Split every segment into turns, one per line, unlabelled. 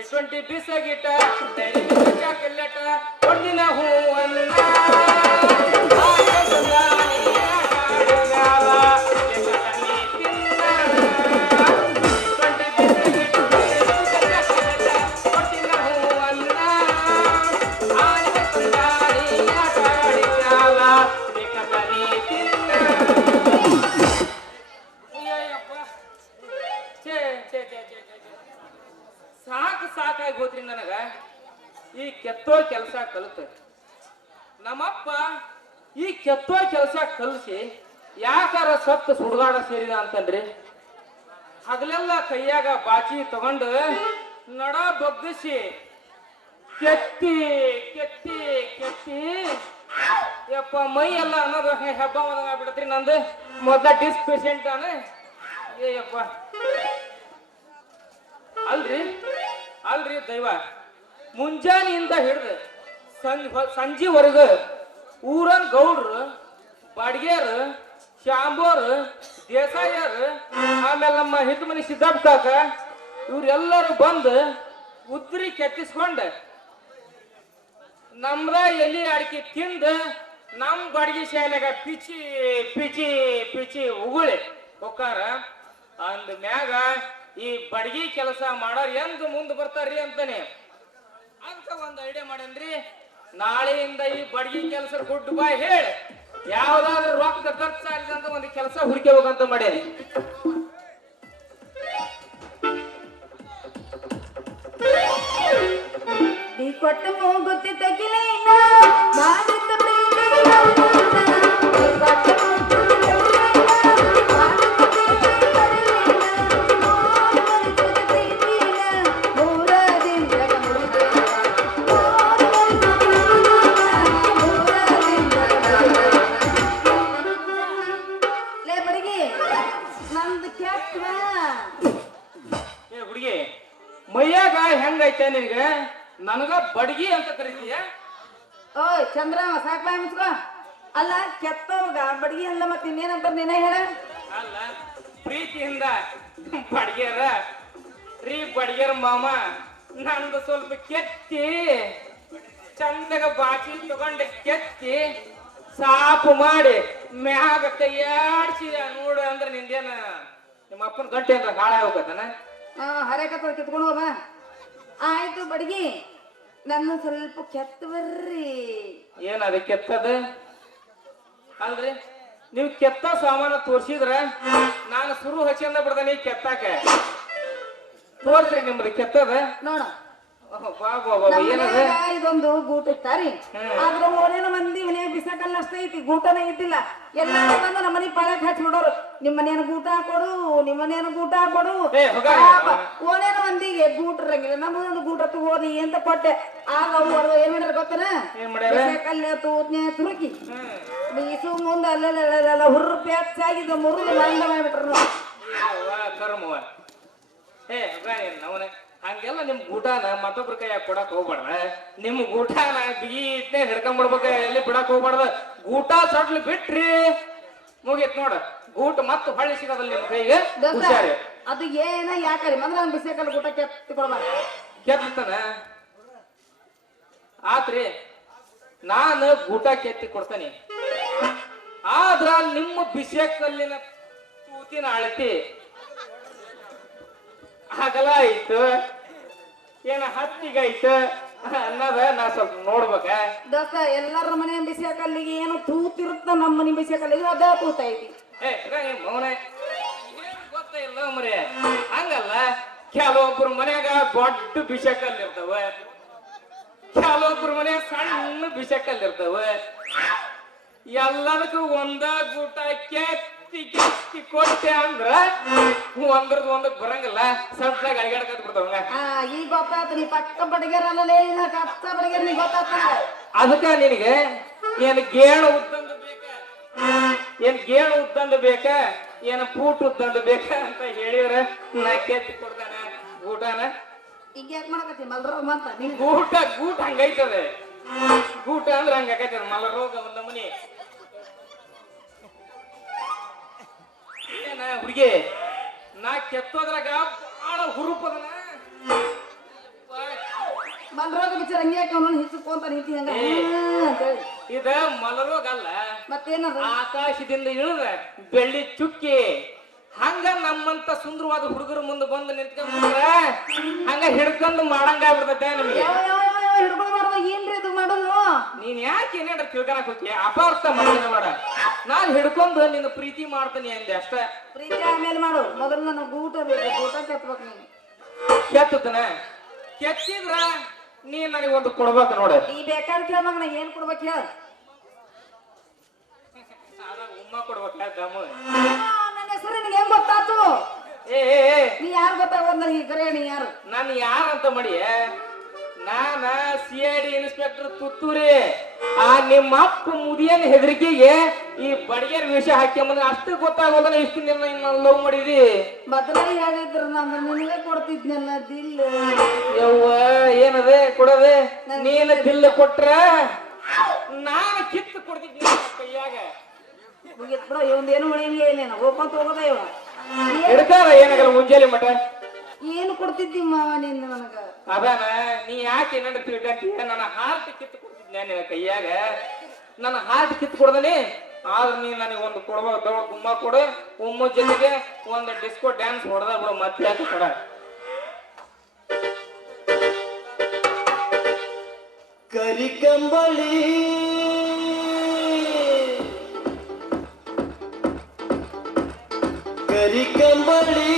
Twenty twenty biscuit dairy chocolate ಹೊಡ್ದಿನ ಹೂವನ್ನ. ಸಾಕಾಗಿ ಹೋದ್ರಿ ನನಗ. ಈ ಕೆತ್ತೋ ಕೆಲಸ ಕಲಿತ ನಮ್ಮಪ್ಪ ಈ ಕೆತ್ತೋ ಕೆಲಸ ಕಲಿಸಿ ಯಾಕಾರ ಸತ್ತು ಸುಡುಗಾಡ ಸೇರಿದ ಅಂತನ್ರಿ ಹಗಲೆಲ್ಲ ಕೈಯಾಗ ಬಾಚಿ ತಗೊಂಡು ನಡ ಬಗ್ಗಿಸಿ ಕೆತ್ತಿ ಕೆತ್ತಿ ಕೆತ್ತಿ. ಯಪ್ಪ, ಮೈ ಎಲ್ಲ ಅನ್ನೋದು ಹೆಬ್ಬ ಬಿಡತ್ರಿ ನಂದು. ಮೊದಲ ಡಿಸ್ ಪೇಷಂಟ್ ಏಯಪ್ಪ. ಅಲ್ರಿ? ಅಲ್ರಿ ದೈವ. ಮುಂಜಾನೆಯಿಂದ ಹಿಡಿದು ಸಂಜ್ ಸಂಜೆವರೆಗೂ ಊರನ್ ಗೌಡ್ರು ಬಾಡ್ಗೇರು ಶಾಂಬೋರು ದೇಸಾಯರು ಆಮೇಲೆ ನಮ್ಮ ಹಿತ್ಮನಿ ಸಿದ್ದಪ್ಪ ಕಾಕ ಇವ್ರೆಲ್ಲರೂ ಬಂದು ಉದ್ರಿ ಕೆತ್ತಿಸ್ಕೊಂಡು ನಮ್ದ ಎಲ್ಲಿ ಅಡಿಕೆ ತಿಂದು ನಮ್ ಬಡಗಿ ಶಾಲೆಗ ಪಿಚಿ ಪಿಚಿ ಪಿಚಿ ಉಗುಳಿ ಹೊಕ್ಕಾರ ಅಂದ ಮ್ಯಾಗ ಈ ಬಡಗಿ ಕೆಲಸ ಮಾಡೋರ್ ಎಂದು ಮುಂದೆ ಬರ್ತಾರ್ರಿ ಅಂತಾನೆ. ಅಂತ ಒಂದು ಐಡಿಯಾ ಮಾಡೇನ್ರಿ? ನಾಳೆಯಿಂದ ಈ ಬಡಗಿ ಕೆಲಸ ಗುಡ್ ಬಾಯ್ ಹೇಳಿ. ಯಾವ್ದಾದ್ರು ರೊಕ್ಕ ಖರ್ಚು ಅಂತ ಒಂದು ಕೆಲಸ ಹುಡುಕಬೇಕಂತ ಮಾಡೇನಿ.
ನೀ ಕೊಟ್ಟ ಮೂಗುತ್ತಿ ತಗಿಲೇನ ಓಯ್ ಚಂದ್ರ ಸಾಕ್ ಬಾಯ್ ಮುಚ್ಕೋ. ಅಲ್ಲ ಕೆತ್ತವಾಗ ಬಡ್ಗಿ ಅಲ್ಲ ಮತ್ತೆ ಇನ್ನೇನಂತ ನೀನ ಹೇಳ.
ಅಲ್ಲ ಪ್ರೀತಿಯಿಂದ ಬಡ್ಗೆರ ರೀ ಬಡ್ಗ್ಯಾರ ಮಾಮ ನಂದು ಸ್ವಲ್ಪ ಕೆತ್ತಿ ಚಂದಗ ಬಾಚಿ ತಗೊಂಡು ಕೆತ್ತಿ ಸಾಪು ಮಾಡಿ ಮ್ಯಾಗ ಕೈಯಾಡ್ಸಿ ನೋಡು ಅಂದ್ರೆ ನಿಂದೇನ ನಿಮ್ಮ ಅಪ್ಪನ ಗಂಟೆ ಅಂದ್ರೆ ಹಾಳ ಹೋಗತ್ತನ
ಹರೇಕತ್ತ ಕಿತ್ಕೊಂಡು ಹೋಗ. ಆಯ್ತು ಬಡಗಿ. ನನ್ನ ಸ್ವಲ್ಪ ಕೆತ್ತ ಬರ್ರಿ.
ಅದ ಕೆತ್ತದ ಅಲ್ರಿ ನೀವು ಕೆತ್ತ ಸಾಮಾನ ತೋರ್ಸಿದ್ರ ನಾನು ಸುರು ಹಚ್ಚಿಂದ ನೀ ಕೆತ್ತಾಕ ತೋರ್ಸ್ರಿ ನಿಮ್ದು ಕೆತ್ತದ
ನೋಡ. ಇದೊಂದು ಗೂಟ ಇತ್ತಾರಿ. ಆದ್ರ ಓನೇನ ಮಂದಿ ಮನ್ಯಾಗ ಬಿಸಾಕಲ್ಲ ಅಷ್ಟೇ ಐತಿ ಗೂಟನೇ ಇದ್ದಿಲ್ಲ ಎಲ್ಲ ಬಂದು ನಮ್ಮ ಮನೆ ಪಾಳಕ್ ಹಚ್ಚಿ ಬಿಡೋರು. ನಿಮ್ಮ ಮನೇನ ಗೂಟ ಕೊಡು ನಿಮ್ಮ ಮನೇನ ಗೂಟ ಕೊಡು
ಏ, ಹೋಗ.
ಪಾಪ, ಓನೇನ ಮಂದಿಗೆ ಗೂಟ ಇರಂಗಿಲ್ಲ ತಗೋರಿ ಅಂತ ಕೊಟ್ಟೆ? ಆಗ ಅವ್ರು ಏನ್ ಮಾಡ್ಯಾರ ಗೊತ್ತನ? ತೂತ್ನೆ ತುರುಕಿ. ಬೀಸು ಮುಂದೆ ಅಲ್ಲೆಲ್ಲ ಹುರ್ರು ಪ್ಯಾಚಾಗಿದ್ದು ಮುರಿದು ಬಂದ ಮಾಡ್ಬಿಟ್ರು.
ಏ ಅವನ ಹಂಗೆಲ್ಲ ನಿಮ್ ಗೂಟಾನ ಮತ್ತೊಬ್ರ ಕೈಯಾಗ ಕೊಡಕ್ ಹೋಗ್ಬಾರ್ದ ನಿಮ್ ಗೂಟಾನ ಬೀಟ್ನೆ ಹಿಡ್ಕೊಂಡ್ಬಿಡ್ಬೇಕ ಎಲ್ಲಿ ಬಿಡಕ್ ಹೋಗ್ಬಾರ್ದ? ಗೂಟ ಸಡ್ಲು ಬಿಟ್ರಿ. ಮುಗೀತ್ ನೋಡ. ಗೂಟ ಮತ್ತೆ ಹೊಳ್ಳಿ ಸಿಗೋದಲ್ಲ ನಿಮ್ ಕೈಗೆ.
ಅದು ಏನ ಯಾಕರಿ? ಮಂದ್ರ ಬಿಸಿಕಲ್ ಗೂಟ ಕೆತ್ತಿ ಕೊಡ್ಬಾರ್ದು?
ಕೆತ್ತನ ಆತ್ರಿ ನಾನು ಗೂಟ ಕೆತ್ತಿ ಕೊಡ್ತೇನೆ. ಆದ್ರ ನಿಮ್ಮ ಬಿಸಿಯಕ್ಕಲ್ಲಿನ ತೂತಿನ ಅಳತಿ ಅಗಲ ಆಯ್ತು ಏನ ಹತ್ತಿಗೈತು ಅನ್ನದ ನಾ ಸ್ವಲ್ಪ ನೋಡ್ಬೇಕ.
ದೋಸ್ತ ಎಲ್ಲರ ಮನೆ ಬಿಸಿಕಲ್ಲಿಗೆ ಏನು ತೂತಿರುತ್ತ ನಮ್ಮ ಮನೆ ಬಿಸಿಕಲ್ಲಿಗೆ ಅದ ತೂತ ಐತಿ.
ಏ ಮೌನ ಕೆಲವೊಬ್ರು ಮನೆಯಾಗ ದೊಡ್ಡ ಬಿಸಕಲ್ ಇರ್ತಾವ ಕೆಲವೊಬ್ರು ಮನ್ಯಾಗ ಸಣ್ಣ ಬಿಸಕಲ್ ಇರ್ತಾವ ಎಲ್ಲದಕ್ಕೂ ಒಂದ ಗೂಟ ಕೆತ್ತಿ ಕೆತ್ತಿ ಕೊಟ್ಟೆ ಅಂದ್ರ ಒಂದ್ರದ್ ಒಂದಕ್ ಬರಂಗಿಲ್ಲ. ಸಡ್ಲಾಗ ಅಡಿಗಾಡ್ಕತ್ ಬಿಡ್ತಾವಂಗ
ಆ ಈಗ ಗೊತ್ತಾತ ನೀ ಪಕ್ಕ ಬಡಗೇರಲ್ಲೇ ಕಷ್ಟ ಬಡಗೇರ ನೀ ಗೊತ್ತಾತ
ಅದಕ್ಕ ನಿನಗೆ ಏನ್ ಗೇಣ ಉದ್ದಂದು ಬೇಕ? ಏನ್ ಗೇಣ ಉದ್ದಂದು ಬೇಕ? ಏನ್ ಪೂಟ್ ಉದ್ದಂದು ಬೇಕ ಅಂತ ಹೇಳಿದ್ರೆ ನಾ ಕೆತ್ತಿ ಕೊಡ್ತಾನ. ಊಟನ?
ಈಗ ಯಾಕೆ ಮಾಡಕತ್ತಿ? ಮಲ್ರೋಗ ಮಂತ ನಿಂಗ್?
ಗೂಟ ಗೂಟ ಹಂಗೈತದೆ. ಗೂಟ ಅಂದ್ರೆ ಹಂಗಾಕೈತದ ಮಲರೋಗ ಒಂದ ಮನಿ ಏನ ಹುಡುಗಿ? ನಾ ಕೆತ್ತೋದ್ರಾಗ ಬಾಳ ಹುರುಪದನ
ಮಲ್ರೋಗ ಬಿಚ್ಚರ ಹಂಗೆ ಅವನನ್ನ ಹಿಚ್ಕೊಂತ ನಿಂತಿ ಹಂಗ.
ಏ.
ಮಲರೋಗ ಅಂತೇಳಿ
ಇದ ಮಲರೋಗಲ್ಲ
ಮತ್ತೇನದ?
ಆಕಾಶದಿಂದ ಇಳಿದ್ರೆ ಬೆಳ್ಳಿ ಚುಕ್ಕಿ. ಹಂಗ ನಮ್ಮಂತ ಸುಂದರವಾದ ಹುಡುಗರು ಮುಂದೆ ಬಂದು ನಿಂತ್ಕೊಂಡ್ರೆ ಹಂಗ ಹಿಡ್ಕೊಂಡು ಮಾಡಂಗ ಆಗ್ಬಿಡ್ತೈತೆ ನಮಗೆ.
ಹಿಡ್ಕೊಳ್ಬಾರ್ದು ಏನ್ರಿ ಇದು ಮಾಡೋದು
ನೀನ್ ಯಾಕೆ ಏನಾರ ತಿಳ್ಕೊಳಕ್ ಹೋಗಿ ಅಪಾರ್ಥ ಮಾಡ್ತೀನಿ ಮಾಡ ನಾನ್ ಹಿಡ್ಕೊಂಡು ನಿನ್ನ ಪ್ರೀತಿ ಮಾಡ್ತೀನಿ ಅಂದೆ ಅಷ್ಟೇ.
ಪ್ರೀತಿ ಆಮೇಲೆ ಮಾಡು. ಮೊದಲು ನನ್ನ ಗೂಟ ಬೇಕು. ಗೂಟ ಕೆತ್ಬೇಕು ನೀನು.
ಕೆತ್ತತನ ಕೆತ್ತಿದ್ರ ನೀನ್ ನನಗೆ ಒಂದು ಕೊಡ್ಬೇಕು ನೋಡ.
ನೀ ಬೇಕಾದ್ರೆ ಕೇಳ ನಾ ಏನ್ ಕೊಡ್ಬೇಕು ಹೇಳ.
ಉಮ್ಮ ಕೊಡ್ಬೇಕ ದಮ
ನನ್ನ ಹೆಸರು ನಿನಗೆ ಹೆಂಗ್ ಗೊತ್ತಾತು?
ಏ
ನೀ ಯಾರು ಗೊತ್ತಾಗೋದ್ ನನಗೆ ಕರೆ ನೀ ಯಾರು?
ನಾನು ಯಾರಂತ ಮಾಡಿ ನಾನ ಸಿ ಐ ಡಿ ಇನ್ಸ್ಪೆಕ್ಟರ್ ತುತ್ತೂರಿ. ಆ ನಿಮ್ಮ ಅಪ್ಪ ಮುದಿಯನ್ ಹೆದರಿಕೆಗೆ ಈ ಬಡಿಗೆರ್ ವಿಷಯ ಹಾಕ್ಯಂಬಂದ್ರೆ ಅಷ್ಟು ಗೊತ್ತಾಗೋದನ್ನ ಇಷ್ಟು ದಿನ ಲವ್ ಮಾಡಿದಿ.
ಬದಲಾಗಿ ಹೇಳಿದ್ರು ನಾನು ನಿನಗೆ ಕೊಡ್ತಿದ್ನಲ್ಲ ದಿಲ್
ಯವ್ವ ಏನದೆ? ಕೊಡದೆ? ನೀನ ದಿಲ್ ಕೊಟ್ರ? ನಾನು ಕಿತ್ತು ಕೊಡ್ತಿದ್ದೀನಿ ನಿನ್ನ ಕೈಯಾಗ.
ಮುಗಿತ್ ಬಿಡ ಇವಂದ ಏನು ಉಳಿಯಂಗೆ ನೀನು. ಹೋಗ್ಕೊಂತ ಹೋಗೋದ ಇವ.
ಹಿಡ್ಕಾರ ಏನಾಗಲ್ಲ ಮುಂಜಾನೆ ಮಟ
ಏನು ಕೊಡ್ತಿದ್ದಿ ಮಾವ ನಿನ್ನ ನನಗ?
ಅದಾನ ನೀ ಯಾಕೆ ಏನಾದ್ರು ತಿಳ್ಕೊಂತೀಯ ನನ್ನ ಹಾರ್ಟ್ ಕಿತ್ತು ಕೊಡ್ತಿದ್ನ ನಿನ್ನ ಕೈಯಾಗ. ನನ್ನ ಹಾರ್ಟ್ ಕಿತ್ತು ಕೊಡ್ದನಿ ಆದ್ರೆ ನೀ ನನಗೆ ಒಂದು ಕೊಡುವ ದೊಡ್ಡ ಗುಮ್ಮ ಕೊಡು. ಉಮ್ಮ ಜೊತೆಗೆ ಒಂದು ಡಿಸ್ಕೋ ಡ್ಯಾನ್ಸ್ ಹೊಡೆದ ಬಿಡು ಮತ್ತೆ ಯಾಕೆ ಕಡ?
ಕರಿಕಂಬಳಿ கரிக்கம்பளி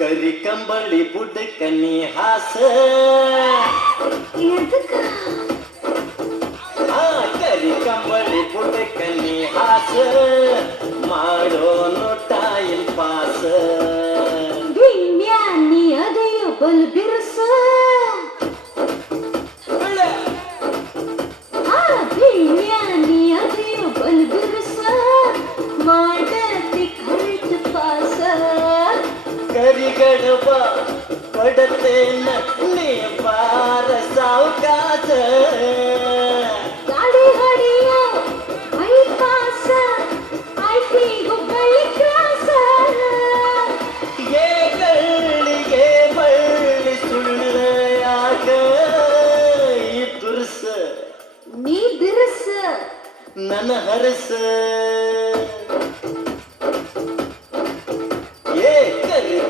கரிக்கம்பளி புடுக்க நீ ஹாச கரிக்கம்பளி புடுக்க நீ ஹாச ಮಾಡೋ நொட்டாயில்
பாச. ಅದೆಯ ಬಲ್ ಬಿರುಸ ಆ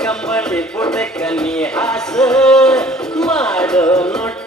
ಕಂಬಳಿ ಬುಡಕನಿ ಹಾಸ ಮಾಡೋ ನೋಟ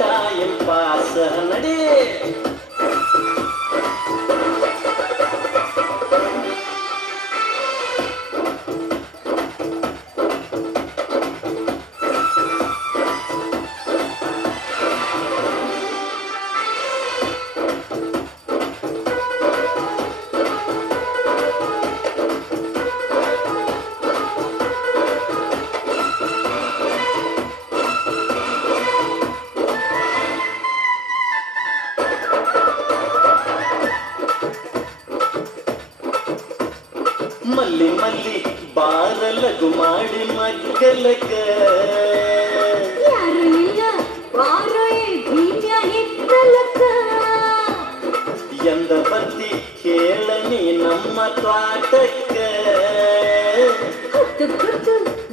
ಎಂದ ಬರ್ತಿ ಕೇಳನಿ ನಮ್ಮ ತ್ವಾಟಕ್ಕೆ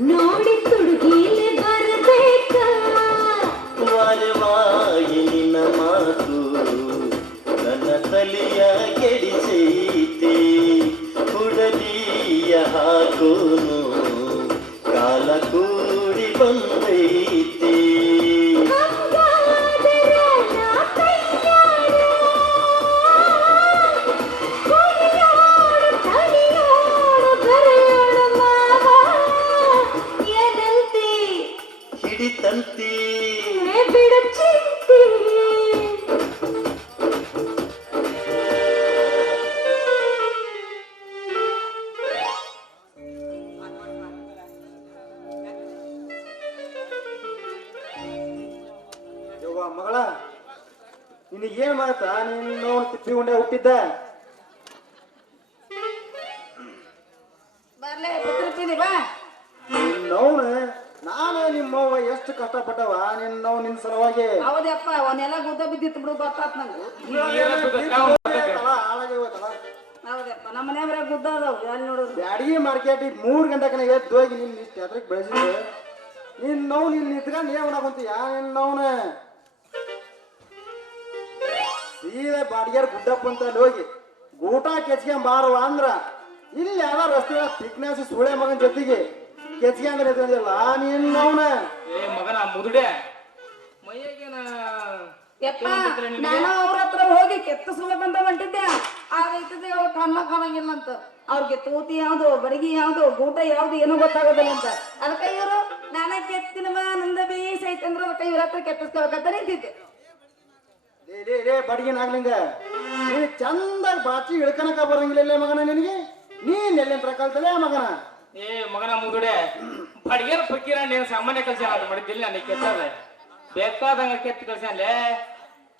ನೋಡಿ ತುಡುಗಿಲೆ ಬರಬೇಕ?
ವರವಾಗಿ ನಿನ್ನ ಮಾತು ನನ್ನ ತಲೆಯ ಕೆಡಿಸೈತಿ. ಕುಡಲಿಯ ಹಾಕೋನು
ಮಗಳ ನಿನಗೇನ್ ಮಾಡತ್ತ ನೀನು ತಿಪ್ಪಿ ಉಂಡೆ ಹುಟ್ಟಿದ್ದ. ನಿನ್ನವನ ನಾನು ನಿಮ್ಮವ್ವ ಎಷ್ಟು ಕಷ್ಟಪಟ್ಟವ? ನಿನ್ನ ನಿನ್ ಸಲುವಾಗಿ.
ಹೌದಪ್ಪ ಅವನ್ನೆಲ್ಲ ಗುದ್ದ ಬಿದ್ದಿತ್ತು ಬಿಡು ಗೊತ್ತಾತ್ ನಂಗೆ. ಹೌದಪ್ಪ ನಮ್ಮ ಮನೆ ಬರೀ ಗುದ್ದ ಅದಾವ ಅಲ್ಲಿ ನೋಡಿದ್ರು
ಬ್ಯಾಡಗಿ ಮಾರ್ಕೆಟಿಗೆ ಮೂರು ಗಂಟೆಕನ ಎದ್ದು ಹೋಗಿ ನಿನ್ನ ಇಷ್ಟು ಎದ್ರಿಗೆ ಬೆಳೆಸಿದ್ರೆ ನಿನ್ನ ನೋವು ನಿನ್ ನಿಂತ್ಕೊಂಡು ಏನ್ ಮಾಡಕಂತ ಯಾ ಸೀದಾ ಬಾಡಿಗೆರ್ ಗುಡ್ಡಪ್ಪ ಅಂತ ಅಲ್ಲಿ ಹೋಗಿ ಗೂಟ ಕೆಚ್ಕೊಂಡ್ ಬಾರವ ಅಂದ್ರ ಇಲ್ಲಿ ಯಾವ ರಸ್ತೆ ಫಿಟ್ನೆಸ್ ಸುಳೆ ಮಗನ ಜೊತೆಗೆ ಕೆಚ್ಕೊಂಡ್ರೆ ನೋವ್ನ
ಏ ಮಗನ ಮುದುಡೆ ಮೈಯಾಗೇನ
ಯಪ್ಪ ನಾನು ಅವ್ರ ಹತ್ರ ಹೋಗಿ ಕೆತ್ತಿಸ್ಬೇಕಂತ ಹೊಂಟಿದ್ದೆ. ಆಗೈತದೆ ಅವ್ರು ಕಣ್ಣ ಕಾಣಂಗಿಲ್ಲ ಅಂತ. ಅವ್ರಿಗೆ ತೂತಿ ಯಾವ್ದು ಬಡಗಿ ಯಾವ್ದು ಗೂಟ ಯಾವ್ದು ಏನೂ ಗೊತ್ತಾಗೋದಿಲ್ಲ ಅಂತ. ಅದಕ್ಕೆ ಇವರು ನಾನೇ ಕೆತ್ತಿನ ನಂದ ಬೇಸ್ ಐತೆ ಅಂದ್ರೆ ಅದಕ್ಕೆ ಇವ್ರ ಹತ್ರ ಕೆತ್ತಿಸ್ಕೋಬೇಕಂತ ನಿಂತಿದ್ದೆ.
ಲೇ ಲೇ ಲೇ ಬಡಗಿನ ಆಗ್ಲಿಂಗ ನೀ ಚಂದಾಗಿ ಬಾಚಿ ಇಳ್ಕನಕ ಬರಂಗಿಲ್ಲ ಮಗನ ನಿನಗೆ? ನೀನ್ ಎಲ್ಲಿಂದ ಕಲ್ತಲೇ ಮಗನ.
ಏ ಮಗನ ಮುದುಡೆ ಬಡಿಗೆರ ಫಕೀರ ನೀನು ಸಾಮಾನ್ಯ ಕೆಲಸ ಅದು ಮಾಡಿದ್ದಿಲ್ಲ ನನಗೆ ಕೆತ್ತದ ಬೇಕಾದಂಗ ಕೆತ್ತ ಅಲ್ಲೇ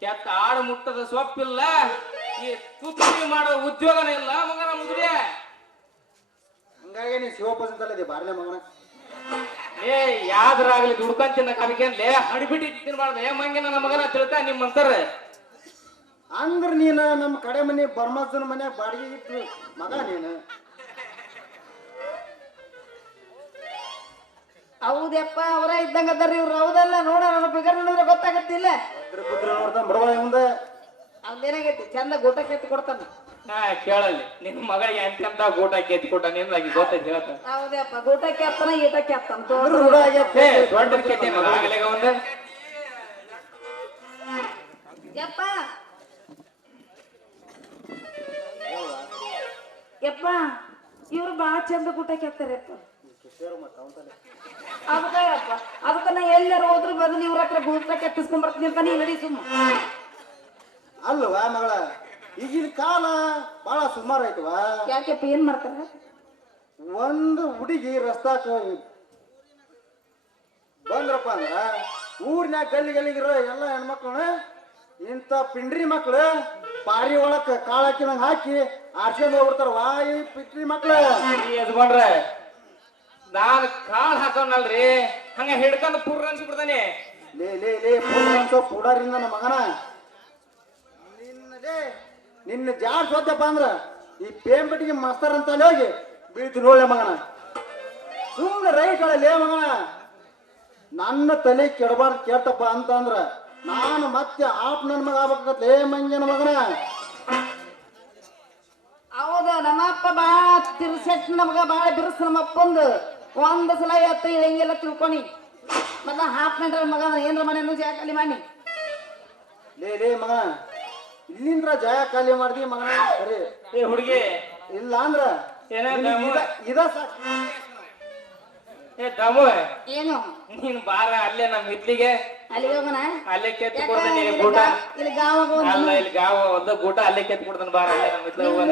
ಕೆತ್ತ ಆಡು ಮುಟ್ಟದ ಸೊಪ್ಪಿಲ್ಲ. ಈ ತುತ್ತಿ ಮಾಡೋ ಉದ್ಯೋಗನೇ ಇಲ್ಲ ಮಗನ ಮುದುಡೆ
ಹಂಗಾಗಿ ನೀ ಶಿವಪಸಂತಲ್ಲ ಬಾರ್ಲೆ ಮಗನ.
ಏ ಯಾವ್ದ್ರಾಗ್ಲಿ ದುಡ್ಕೊಂಡ್ ತಿನ್ನಕ್ ಅದಕ್ಕೇನ್ಲೇ ಹಡಿಬಿಟ್ಟಿ ತಿನ್ಬಾರ್ದು ಏ ಮಂಗೆ ನನ್ನ ಮಗನ ತಿಳ್ತಾ ನಿಮ್ ಅಂತಾರ
ಅಂದ್ರ ನೀನ ನಮ್ಮ ಕಡೆ ಮನೆ ಬರ್ಮಜ್ಜನ ಮನ್ಯಾಗ ಬಾಡಿಗೆ ಇಟ್ಟು ಮಗ ನೀನು.
ಹೌದಪ್ಪ ಅವರ ಇದ್ದಂಗ ಅದಾರ ಇವ್ರು. ಹೌದಲ್ಲ ನೋಡ ನನ್ನ ಬಿಗರ್ ನೋಡಿದ್ರೆ ಗೊತ್ತಾಗತ್ತಿಲ್ಲ.
ಇದ್ರ ನೋಡ್ತಾನ ಬಡವ
ಅವ್ದೇನಾಗೈತಿ ಚಂದ ಗೂಟ ಕೆತ್ತಿ ಕೊಡ್ತಾನ.
ಹಾ ಕೇಳಲ್ಲಿ. ನಿನ್ನ ಮಗಳಿಗೆ ಎಂತೆಂತ ಗೂಟ ಕೆತ್ತಿ ಕೊಟ್ಟ ನಿನ್ಲಾಗಿ ಗೊತ್ತೈತಿ ಹೇಳ್ತಾನೆ
ಹೌದಪ್ಪ ಗೂಟ ಕೆತ್ತನ ಈಟ ಕೆತ್ತನ
ಅದ್ರ ರೂಢ ಆಗೈತೆ.
ದೊಡ್ಡ ಕೆತ್ತಿ ಒಂದ
ಯಪ್ಪ. ಯಪ್ಪ ಇವ್ರು ಬಾಳ ಚಂದ ಗೂಟ ಕೆತ್ತಾರಪ್ಪ ಅದಕ್ಕಪ್ಪ ಅದಕ್ಕ ನಾ ಎಲ್ಲಾರು ಹೋದ್ರು ಬದಲು ಇವ್ರ ಹತ್ರ ಗೂಟ ಕೆತ್ತಿಸ್ಕೊಂಡ್ ಬರ್ತೀನಿ ಅಂತ ನೀ ನಡಿ ಸುಮ್ಮ
ಅಲ್ವಾ ಮಗಳ? ಈಗಿನ ಕಾಲ ಬಹಳ ಸುಮಾರು ಆಯ್ತವ?
ಯಾಕೆಪ್ಪ ಏನ್ ಮಾಡ್ತಾರ?
ಒಂದು ಹುಡುಗಿ ರಸ್ತಾಕ ಬಂದ್ರಪ್ಪ ಅಂದ್ರ ಊರಿನಾಗ ಗಲ್ಲಿ ಗಲ್ಲಿಗಿರೋ ಎಲ್ಲ ಹೆಣ್ಮಕ್ಳು ಇಂಥ ಪಿಂಡ್ರಿ ಮಕ್ಳು ಪಾರಿ ಒಳಕ್ ಕಾಳ ಹಾಕಿದಂಗ ಹಾಕಿ ಆರ್ಸ್ಕೊಂಡ್ ಹೋಗ್ಬಿಡ್ತಾರ. ವಾಯಿ ಪಿಂಡ್ರಿ ಮಕ್ಳು.
ಯಜಮಾನ್ರೆ ನಾನ್ ಕಾಳ್ ಹಾಕೋನಲ್ರಿ ಹಂಗ ಹಿಡ್ಕೊಂಡು ಪೂರ್ ಅನ್ಸ್ಬಿಡ್ತಾನೆ.
ಲೇ ಲೇ ಲೇ ಪೂರ್ ಅನ್ಸೋ ಪೂಡಾರಿಂದ ನಮ್ಮ ಮಗನ. ನಿನ್ನ ಜಾರ್ ಸೋದ್ಯಪ್ಪ ಅಂದ್ರ ಈ ಪೇಂಪಟಿಗೆ ಮಸ್ತರ್ ಅಂತ ಹೋಗಿ ಬೀಳ್ತು ನೋಡ್ಲೆ ಮಗನ. ಸುಮ್ಮನೆ ರೈಟ್ ಲೇ ಮಗನ. ನನ್ನ ತಲೆ ಕೆಡಬಾರ್ದು ಕೇಳ್ತಪ್ಪ ಅಂತ ಅಂದ್ರ ನಾನು ಮತ್ತೆ ಆಪ್ ನನ್ನ ಮಗ ಆಗ್ಬೇಕಾಗತ್ತೆ ಲೇ ಮಂಜನ ಮಗನ.
ಹೌದು ನಮ್ಮಪ್ಪ ಬಾ ತಿರ್ಸೆಟ್ ನಮಗ ಬಾಳ ಬಿರುಸು ನಮ್ಮಪ್ಪಂದು ಒಂದು ಸಲ ಎತ್ತ ಇಳಂಗಿಲ್ಲ ತಿಳ್ಕೊನಿ. ಮತ್ತೆ ಹಾಫ್ ಮೆಂಟ್ರ ಮಗ ಏನ್ರ ಮನೆ ಜಾಕಲಿ ಮಾಡಿ?
ಲೇ ಲೇ ಮಗನ ಇಲ್ಲಿಂದ್ರ ಜಯ ಖಾಲಿ ಮಾಡ್ದಿ ಮಗನ? ಸರಿ.
ಏ ಹುಡುಗಿ.
ಇಲ್ಲ ಅಂದ್ರ
ಏನ
ಇದ- ಸಾಕು.
ಏ ದಮು.
ಏನು?
ನೀನ್ ಬಾರ ಅಲ್ಲೇ ನಮ್ಮ ಇದ್ಲಿಗೆ
ಅಲ್ಲಿಗೆ ಹೋಗೋಣ?
ಅಲ್ಲೇ ಕೆತ್ತಿ ಕೊಡ್ತಾನೆ
ಇಲ್ಲಿ
ಊಟ?
ಗಾ- ಇಲ್ಲಿ ಒಂದು
ಅಲ್ಲ ಇಲ್ಲಿ ಗಾವ ಒಂದು ಊಟ ಅಲ್ಲೇ ಕೆತ್ತಿ ಕೊಡ್ತಾನೆ ಬಾರ ಅಲ್ಲೇ ನಮ್ಮ ಇದ್ಲ ಹೋಗೋಣ.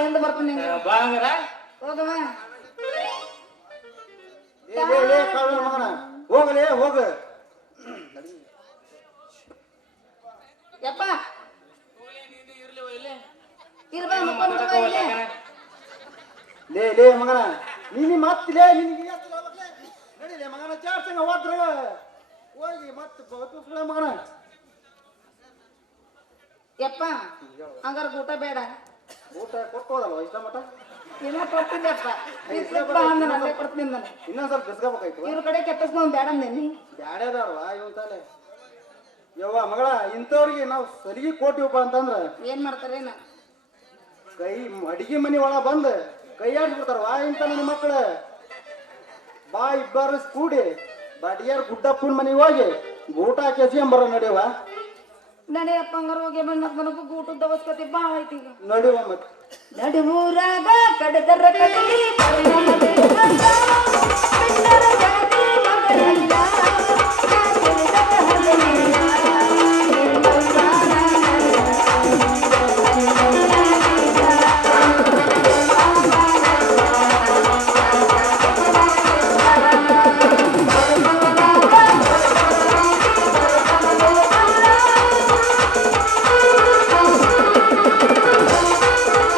ಎಂದ ಬರ್ತೀನಿ
ಬಾ ಅಂದ್ರ
ಹೋಗಮ್ಮ
ಏ ಲೇ ಕಾಳು ಮಗನ. ಹೋಗಲೇ ಹೋಗ.
ಯಪ್ಪ ಇರ್ಬಾ ಮುಖ ಮುಖ ಇಲ್ಲೇ.
ಲೇ ಲೇ ಮಗನ ನೀನಿ ಮತ್ತಲೇ ನಿನಗೆ? ನಡಿಲೇ ಮಗನ ಚಾರ್ಸಂಗ ಹೋದ್ರ. ಹೋಗಿ ಮತ್ತೆ ಬದುಕ್ಸ್ಲೇ ಮಗನ.
ಯಪ್ಪ ಹಂಗಾರ ಊಟ ಬೇಡ.
ಊಟ ಕೊಟ್ಟೋದಲ್ವ ಇಷ್ಟ ಮಟ
ಇನ್ನ ಕೊಡ್ತಿದ್ದೆಪ್ಪ ಇಸ್ಲಪ್ಪ ಅಂದ ನನ್ನೇ ಕೊಡ್ತೀನಿ ನಾನು.
ಇನ್ನೊಂದ್ ಸ್ವಲ್ಪ ಬಿಸ್ಕೋಬೇಕಾಯ್ತು.
ಇವ್ರ ಕಡೆ ಕೆತ್ತಿಸ್ಕೊಂಡ್ ಬೇಡ ಅಂದೇನಿ
ಬ್ಯಾಡ್ಯಾದವ್ರವ ಇವನ್ ತಾಲೆ? ಯವ್ವ ಮಗಳ ಇಂಥವ್ರಿಗೆ ನಾವು ಸರಿಗೆ ಕೊಟ್ಟಿವಪ್ಪ ಅಂತಂದ್ರ
ಏನ್ ಮಾಡ್ತಾರೇನ
ಕೈ ಅಡಿಗೆ ಮನೆ ಒಳ ಬಂದ್ ಕೈ ಆಡ್ಸ್ಬಿಡ್ತಾರ ವಾ ಇಂತ ನನ್ನ ಮಕ್ಕಳು. ಬಾ ಇಬ್ಬರು ಕೂಡಿ ಬಡಿಯಾರ್ ಗುಡ್ಡಪ್ಪನ ಮನೆಗೆ ಹೋಗಿ ಊಟ ಅಂಬರ ನಡೆಯವ
ನಡೆಯಪ್ಪ ಹಂಗಾರ ಹೋಗಿ ಬಂದ್ ಮತ್ ನನಗೂ ಬಾ ಅವಶ್ಯಕತೆ ಬಾ ಐತಿ
ನಡೆಯುವ ಮತ್ತೆ
ನಡುವೂರಾಗ ಕಡದರ ಕಡಲಿ ಸಾವು.